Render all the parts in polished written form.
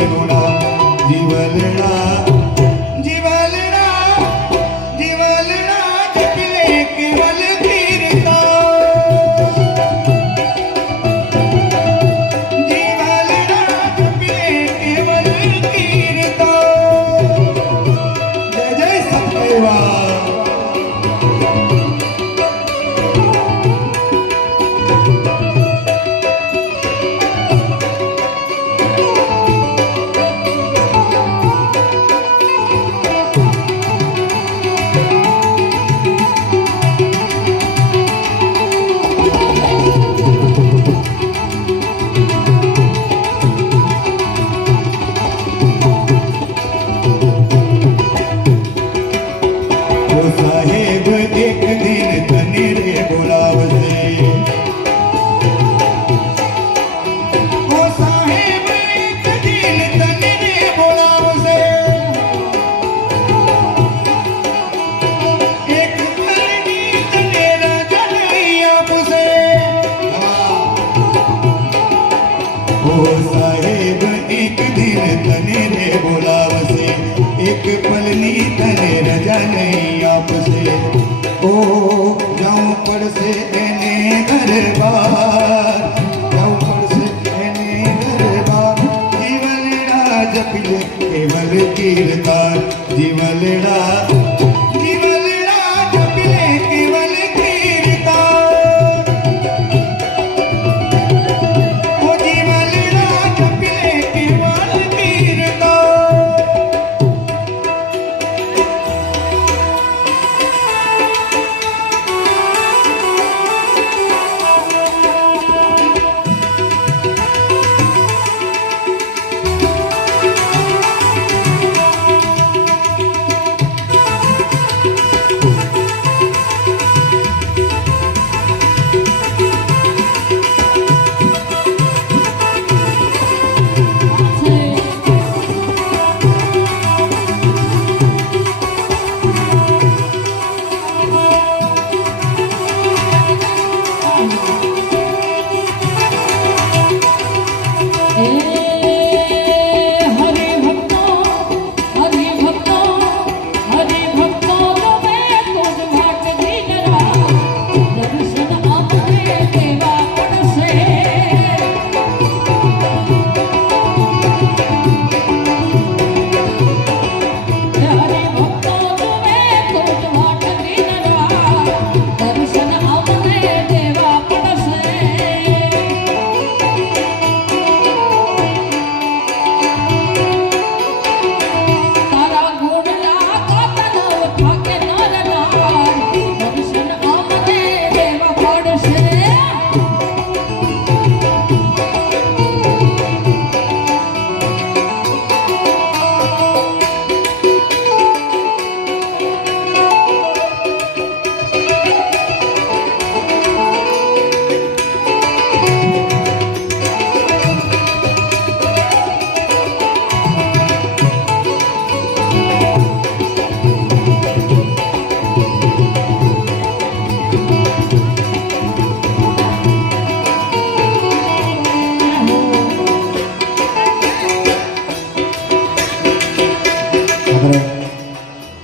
जीवड़ा जीवलड़ा जीवलड़ा जीवलड़ा जपले केवल कीरता जीवलड़ा जपले केवल कीरता जय जय सतदेवा साहेब एक दिन तने रे बोलावसे ओ साहेब एक दिन तने रे बोलावसे एक फलनी तने राजा नहीं आपसे ओ साहेब एक दिन तने रे बोलावसे एक पलनी तने रजा नहीं आपसे ओ जाऊं पड़से एने दरबार जाऊं पड़से एने दरबार जीवलड़ा जपिले केवल कीरतार जीवलड़ा जीवलड़ा जपिले केवल कीरतार ओ जीवलड़ा जपिले केवल कीरतार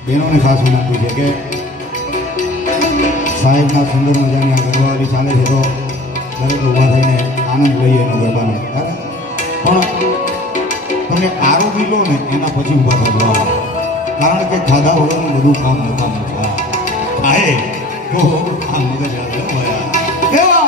बहनों ने खास विनंती है कि साहेब सुंदर मजानी आ गरबावाली चाले है तो दरेक ऊभा थईने आनंद लईए एनो गरबानो पण तमे आरोगी लो ने एना पछी ऊभा थवा कारण के खाधा वगरનું બધું કામ નકામું છે આએ તો આ મગજ આવ્યો કેવા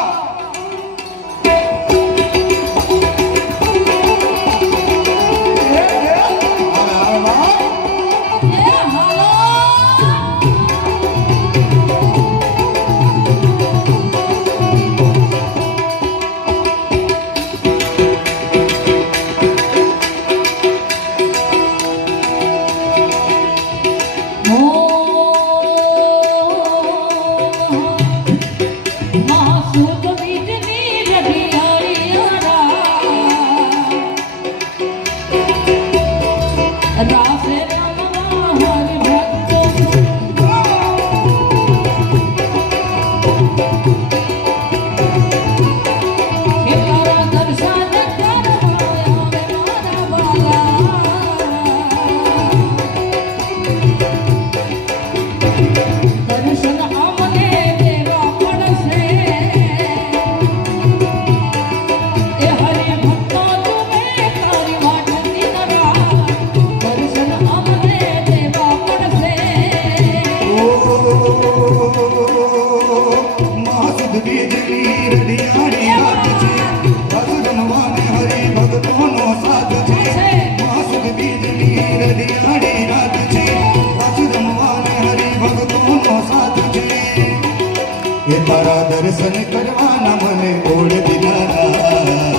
દર્શન કરવાના મને ઓળ દિનાના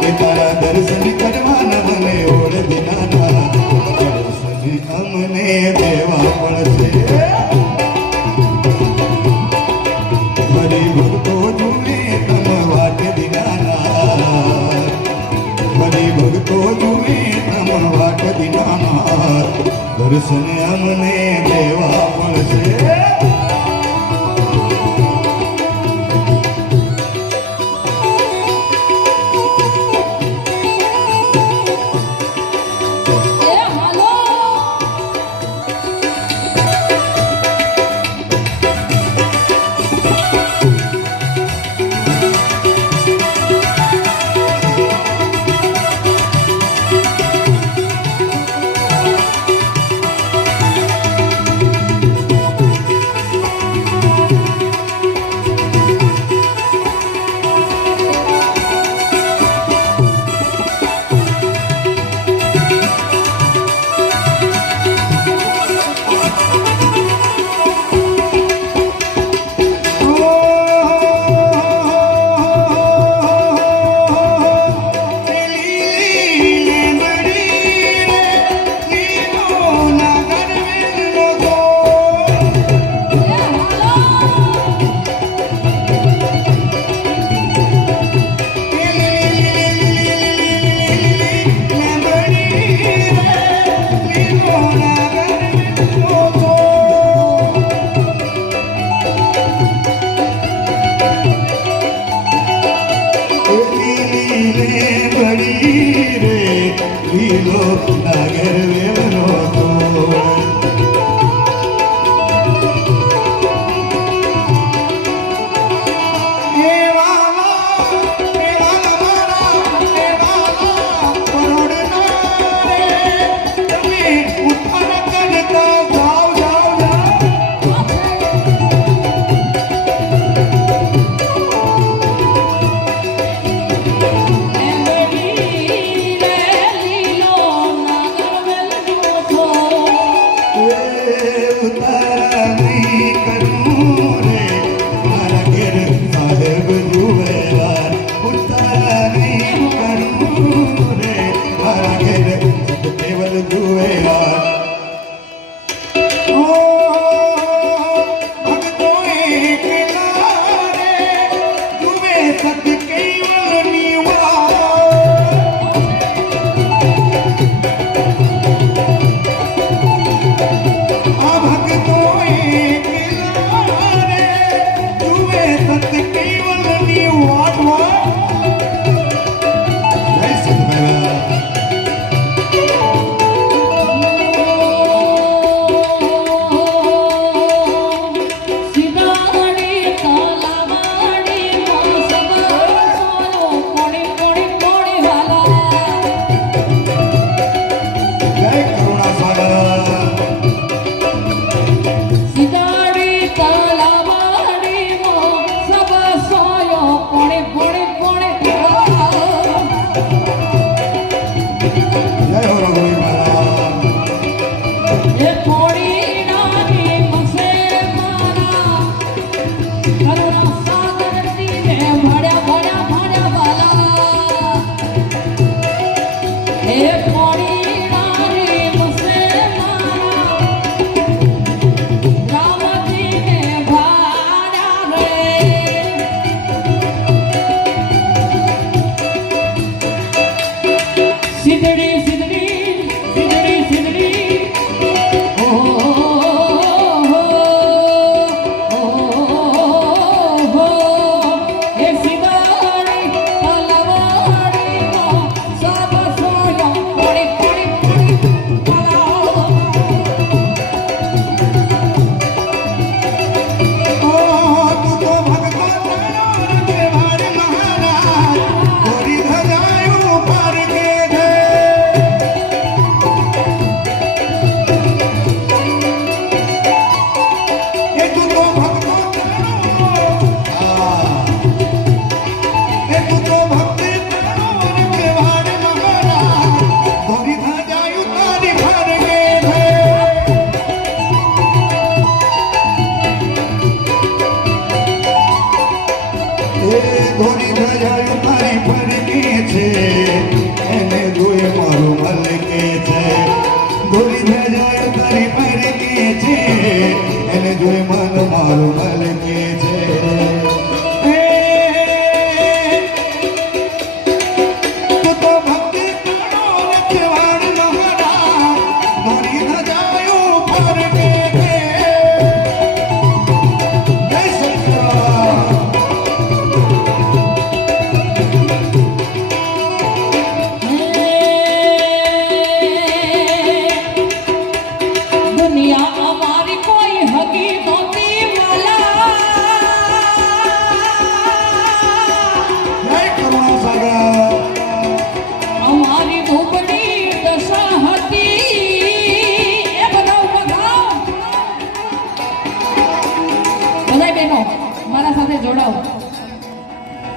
એ તારા દર્શન કરવાના મને ઓળ દિનાના દર્શન અમને દેવા પડશે હરી ભક્તો જુએ તન વાટ દિનાના હરી ભક્તો જુએ તન વાટ દિનાના દર્શન અમને દેવા પડશે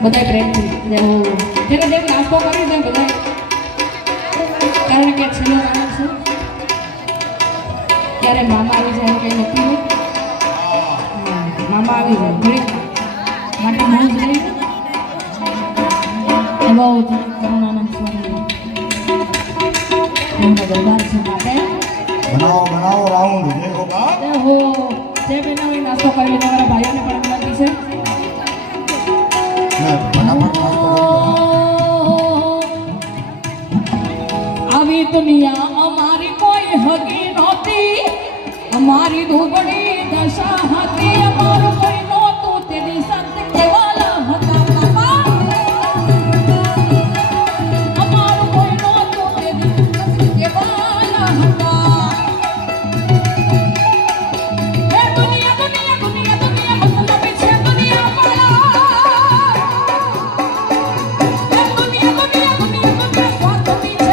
બધા પ્રેમથી જેને જેમ નાસ્તો કરી દે બધા, કારણ કે છેલ્લો રાઉન્ડ છે. ત્યારે મામા આવી જાય કંઈ નક્કી નહીં. મામા આવી જાય ઘડીક માટે મોજ રહી એ બહુ કરુણાનંદ સ્વામી એમનો દરબાર છે માટે બનાવો રાઉન્ડ જય ગોપાલ. હો જે બનાવી નાસ્તો કરી લીધો. મારા ભાઈઓને પણ વિનંતી છે. ફટાફટ નાસ્તો આવી દુનિયા અમારી કોઈ હકી નહોતી, અમારી દુબળી દશા હતી, અમારું કોઈ નહોતું તેની સંત કેવાલા હતા બાપા. અમારું કોઈ નહોતું તેની સંત કેવાલા હતા. હે દુનિયા દુનિયા દુનિયા દુનિયા મતલબી છે દુનિયા વાળા. હે દુનિયા દુનિયા દુનિયા દુનિયા સ્વાર્થી છે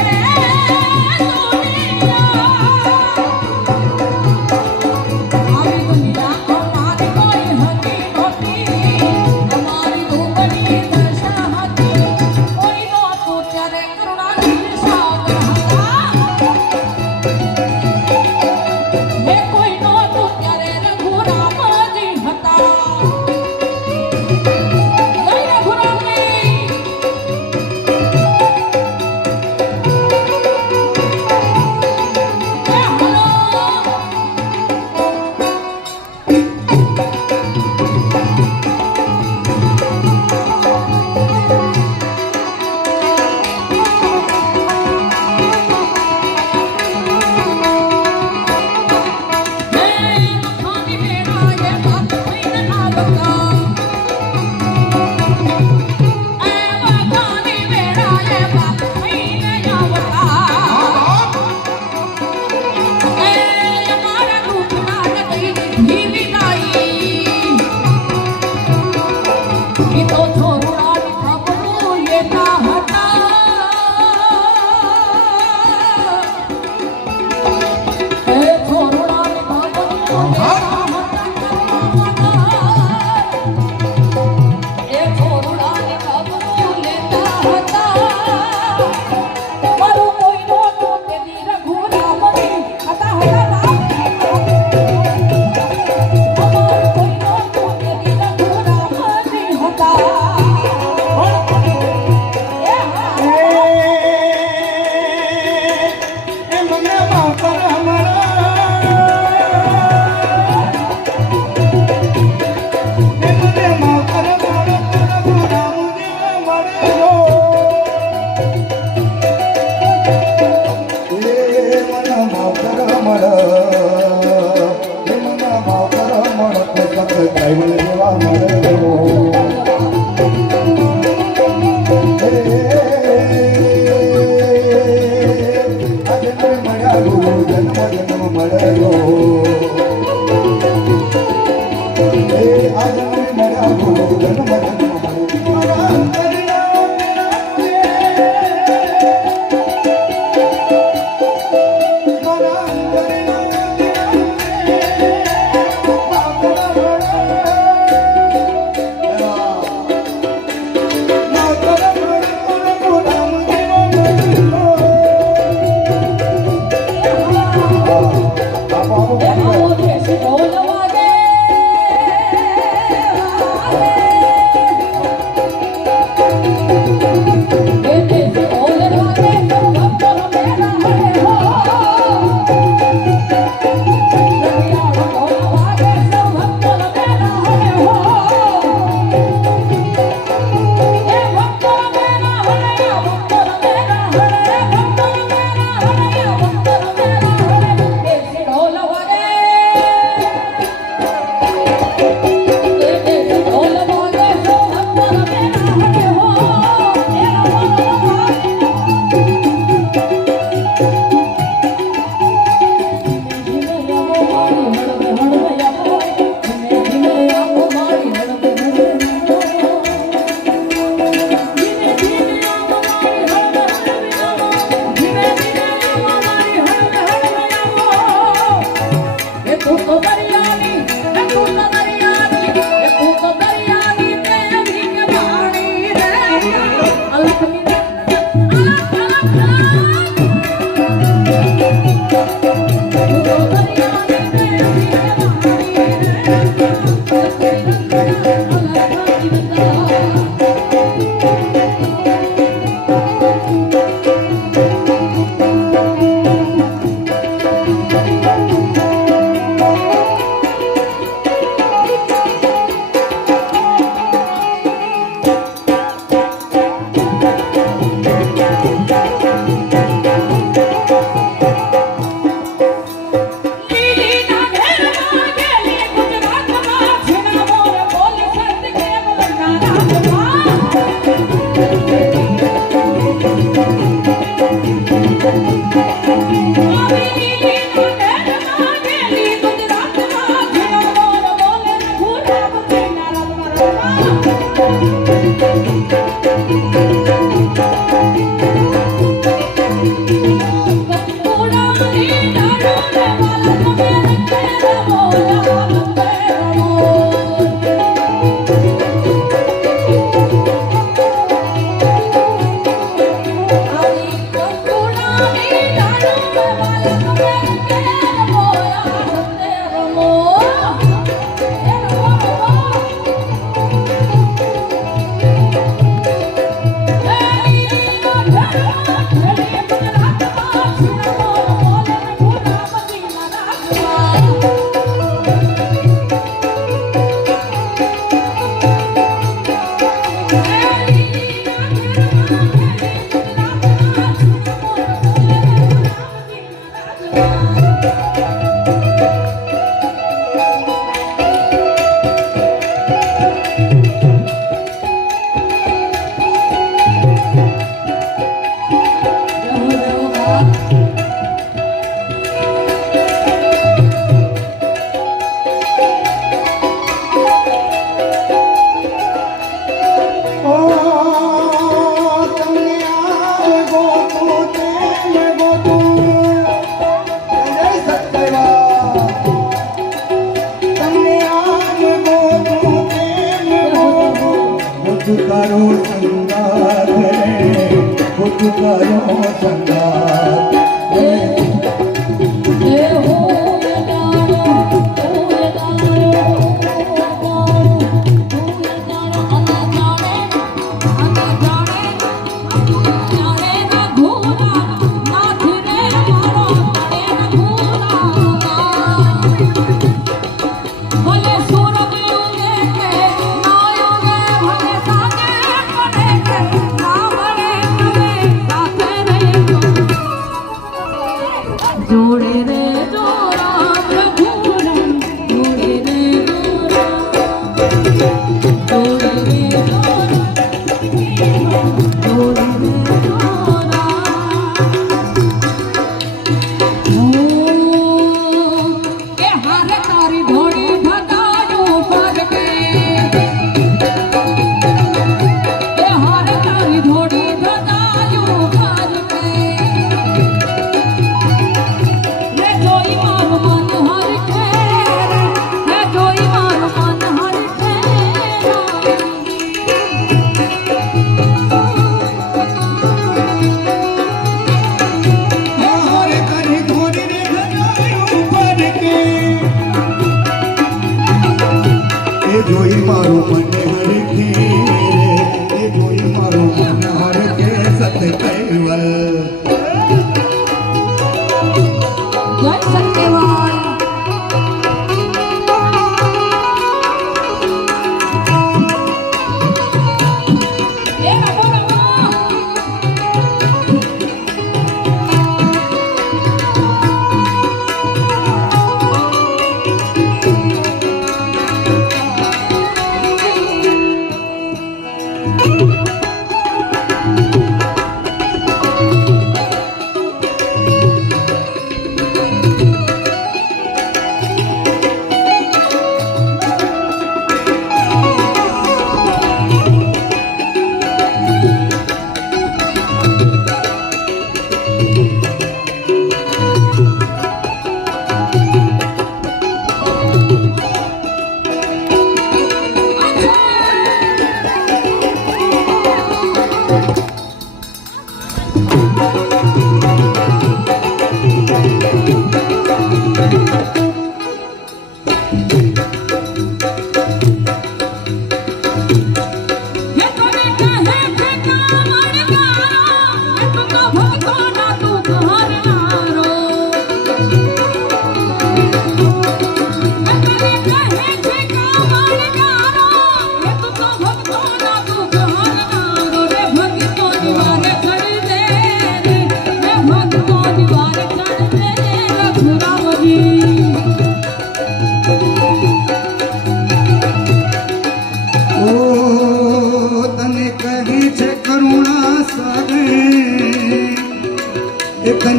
તારો સંગાત રે ખોટું તારો સંગાત જોડે રે જોરા પ્રભુરા જોડે રે જોરા જોડે રે જોરા જોડે રે જોરા કે હારે તારી ધોડી ભગાડું ફરકે કે હારે તારી ધોડી ભગાડું ફરકે જોઈ મારું મન હર ખેર હે જોઈ મારું મન હર હારે કરી ધોરી રે ભગાયું ફરકે એ જોઈ મારું મન હરકે એ જોઈ મારું મન હરકે સત કૈવલ જય સત્યવાન એ રમો રમો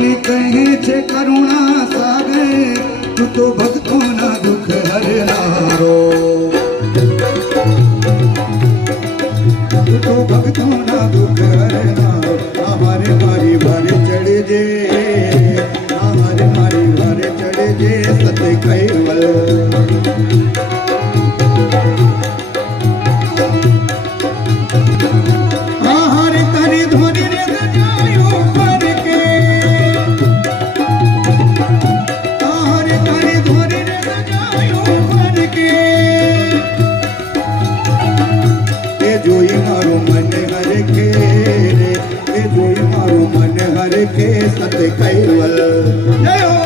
કોને કહે છે કરુણા સાગર તું તો ભક્તોના દુઃખ હરનારો તું તો ભક્તોના દુઃખ હરનારો અમારે મારી ભારે ચડજે અમારે મારી ભારે ચડજે સત્ય કૈવલ આહારે તારી ધોરી રે દજાયો પર કે આહારે તારી ધોરી રે દજાયો પર કે એ જોઈ મારું મન હર કે રે એ જોઈ મારું મન હર કે સત કૈવલ જય હો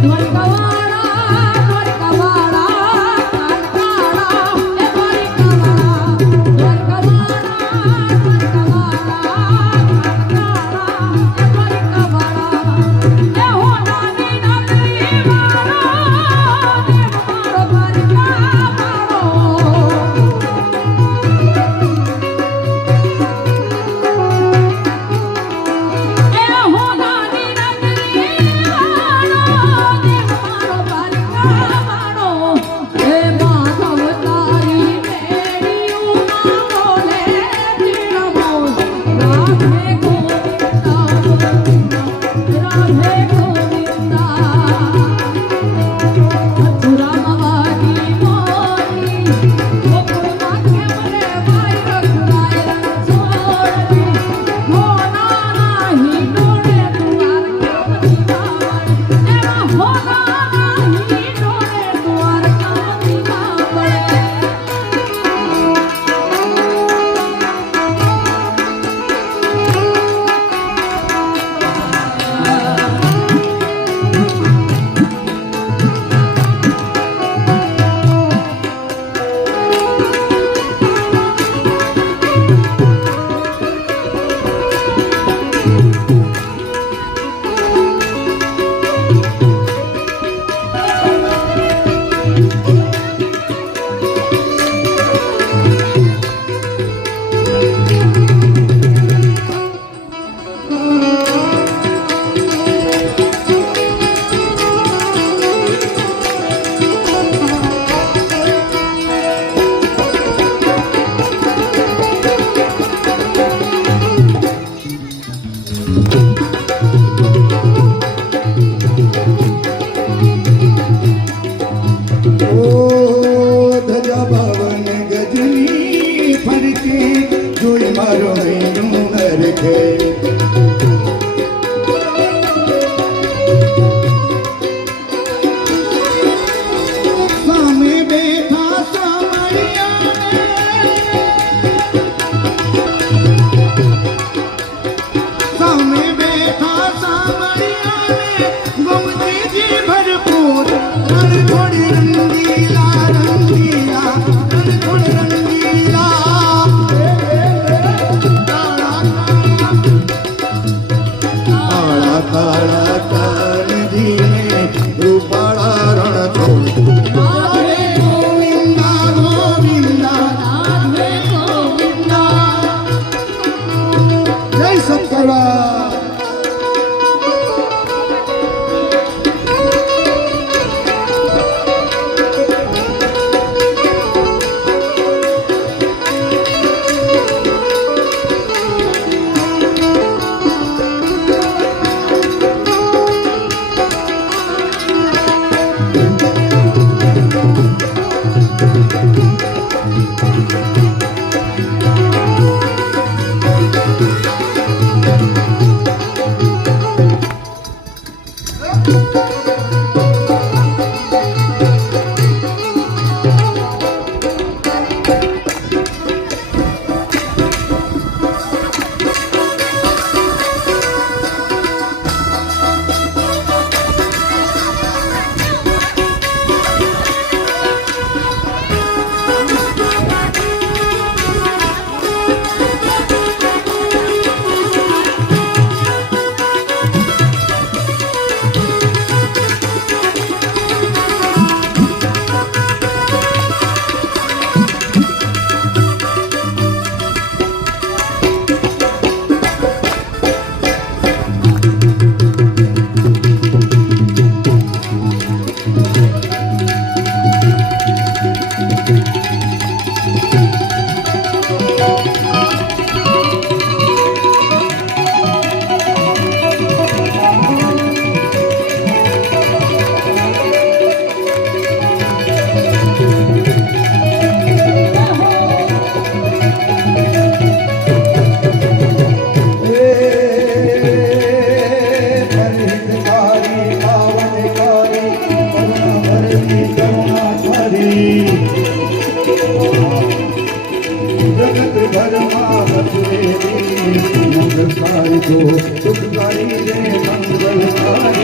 ધ્વનિ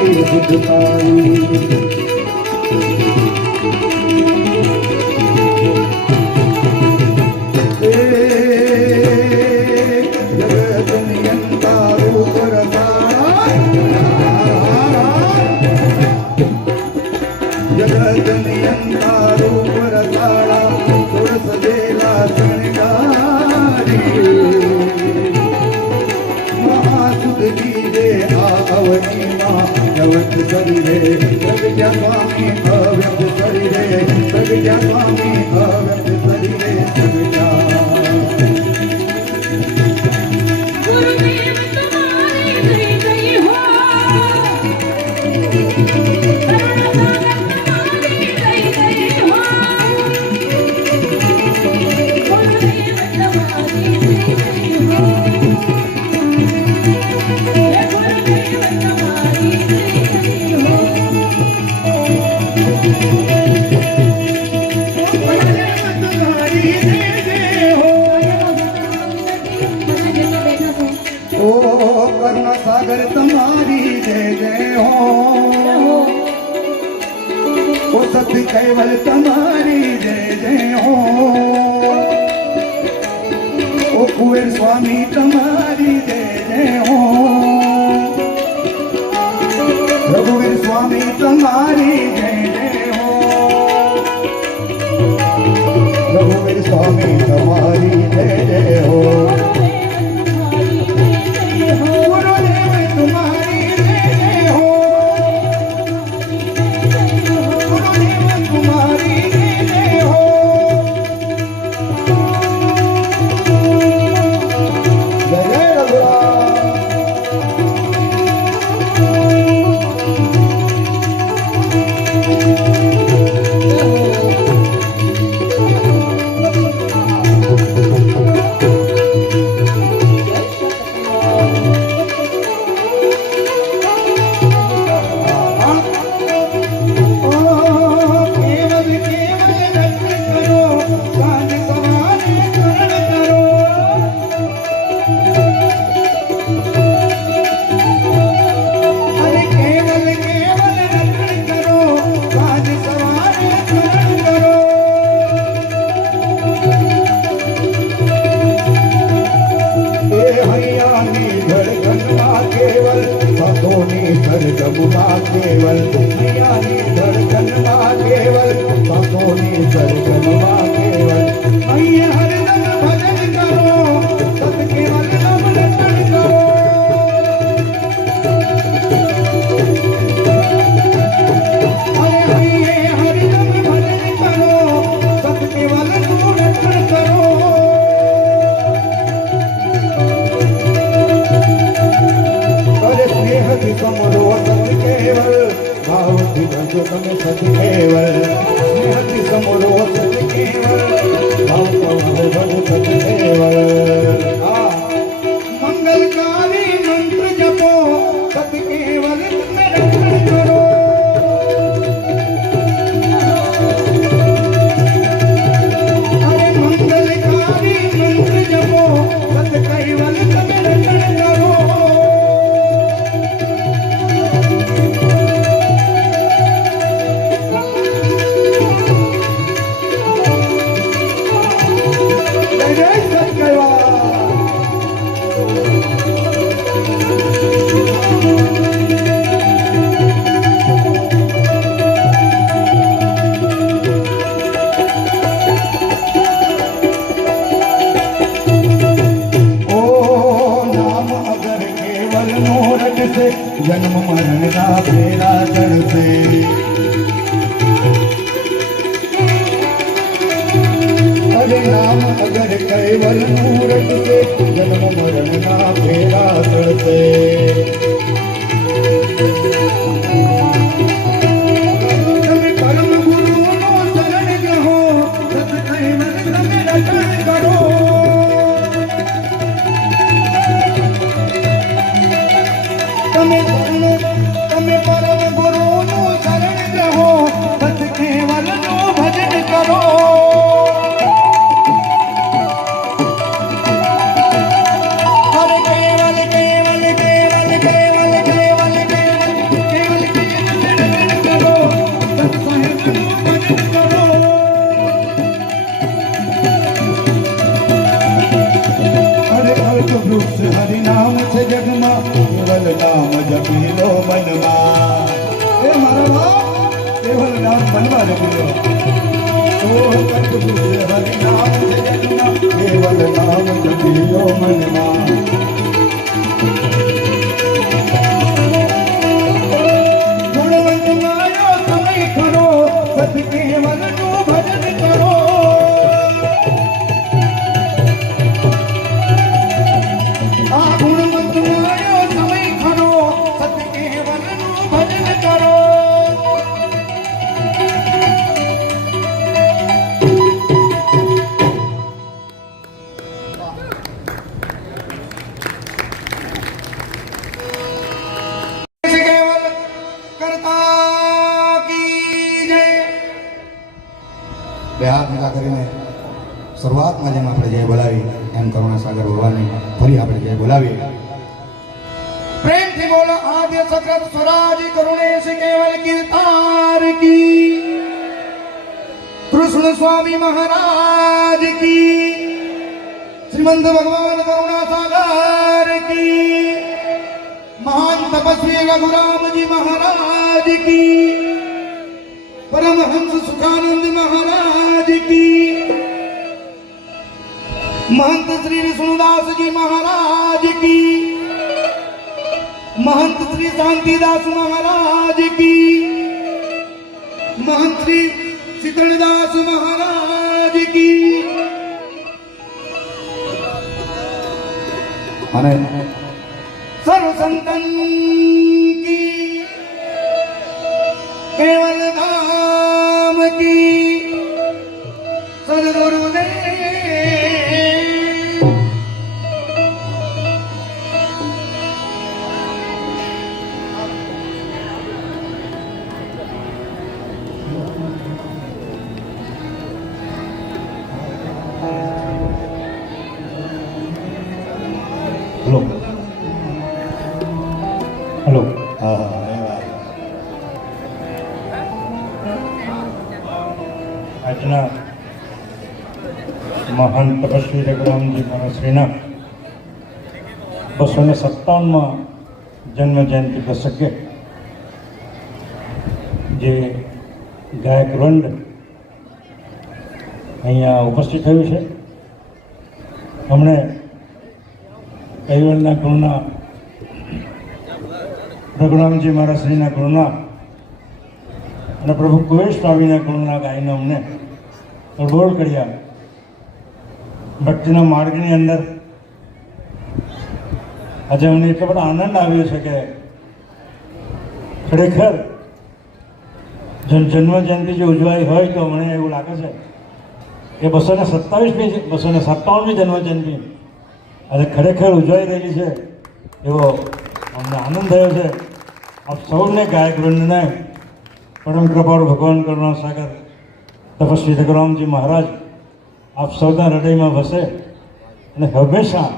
ગુરુદેવ તમારી જય જય હો सागर तुम्हारी जय जय हो ओ सत्य केवल तुम्हारी जय जय हो ओ कुबेर स्वामी तुम्हारी जय जय हो रघुवीर स्वामी तुम्हारी जय जय हो रघुवीर स्वामी तुम्हारी जय जय हो सरगम केवल मैयानी धड़कन केवल सांसोनी सरगम केवल मैया हरदम भजन करो सत केवल नाम रटन करो अरे मैया हरदम भजन करो सत केवल नाम रटन करो समरो सत केवल भावती भजो तमे सत केवल स्नेहति समरो सत केवल भावती भजो सत केवल मंगलकारी मंत्र जपो सत केवल तुम्हें रक्षण करो अरे मंगलकारी मंत्र जपो सत केवल तुम्हें रक्षण करो जन्म मरण का फेरा चढ़ से अरे नाम अगर केवल मूरत से जन्म मरण का फेरा चढ़ से परम गुरु नो शरण कहो सत केवल तमे रटन करो તમે પરમ ગુરુનું શરણ રહો સત કેવલનું ભજન કરો અરે કેવલ કેવલ કેવલ નામ બનવા લગ્યો ઓ કલ્પતું છે હરિ નામ છે જન્મ કેવલ નામ જપિયો મનમાં ગુણવંત માયો સમય ખરો સત કેવલનું ભજન કરો આ ગુણવંત માયો સમય ખરો સત કેવલનું ભજન કરો બે હાથ ઊંચા કરીને શરૂઆતમાં જેમ આપણે જય બોલાવી એમ કરુણાસાગર ભગવાનની ફરી આપણે જય બોલાવી પ્રેમથી બોલો આદ્ય સકૃત સ્વરાજ કરુણેશ કેવલ કીર્તાર કી કૃષ્ણ સ્વામી મહારાજ કી શ્રીમંત ભગવાન કરુણાસાગર કી महान तपस्वी रघुरामजी महाराज की परमहंस सुखानंद महाराज की महंत श्री विष्णुदास जी महाराज की महंत श्री शांतिदास महाराज की महंत श्री शीतलदास महाराज की અને सर्व संतन की केवल धाम की सद्गुरुदेव हेलो આજના મહાન તપસ્વી રઘુરામજી મહારાજશ્રીના 257માં જન્મ જયંતિ પ્રસંગે જે ગાયક વૃંદ અહીંયા ઉપસ્થિત થયું છે હમણે કૈવલના ગુરુના રઘુરામજી મહારાજશ્રીના ગુરુના અને પ્રભુ કુબેર સ્વામીના ગુરુના ગાયને અમને તોડફોડ કર્યા ભક્તિના માર્ગની અંદર આજે અમને એટલો બધો આનંદ આવ્યો છે કે ખરેખર જન્મ જયંતિ જે ઉજવાઈ હોય તો મને એવું લાગે છે કે 257મી જન્મ જયંતિ આજે ખરેખર ઉજવાઈ રહેલી છે એવો અમને આનંદ થયો છે આપ સૌને ગાયક વૃંદને પરમ કૃપાળુ ભગવાન કરુણાસાગર તપસ્વી રઘુરામજી મહારાજ આપ સૌના હૃદયમાં વસે અને હંમેશા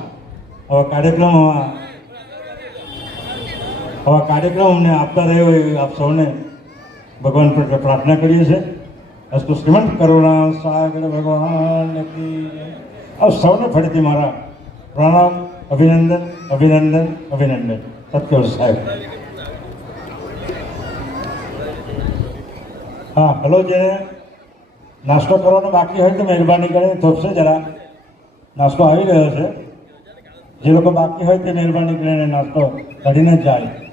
આવા કાર્યક્રમ અમને આપતા રહ્યો એવી આપ સૌને ભગવાન પ્રત્યે પ્રાર્થના કરીએ છીએ અસ્તુ શ્રીમંત કરુણાસાગર ભગવાન કી આપ સૌને ફરીથી મારા પ્રણામ અભિનંદન સત્યવ સાહેબ હા હલો જેને નાસ્તો કરવાનો બાકી હોય તો મહેરબાની કરીને થોપશે જરા નાસ્તો આવી રહ્યો છે જે લોકો બાકી હોય તે મહેરબાની કરીને નાસ્તો કરીને જ જાય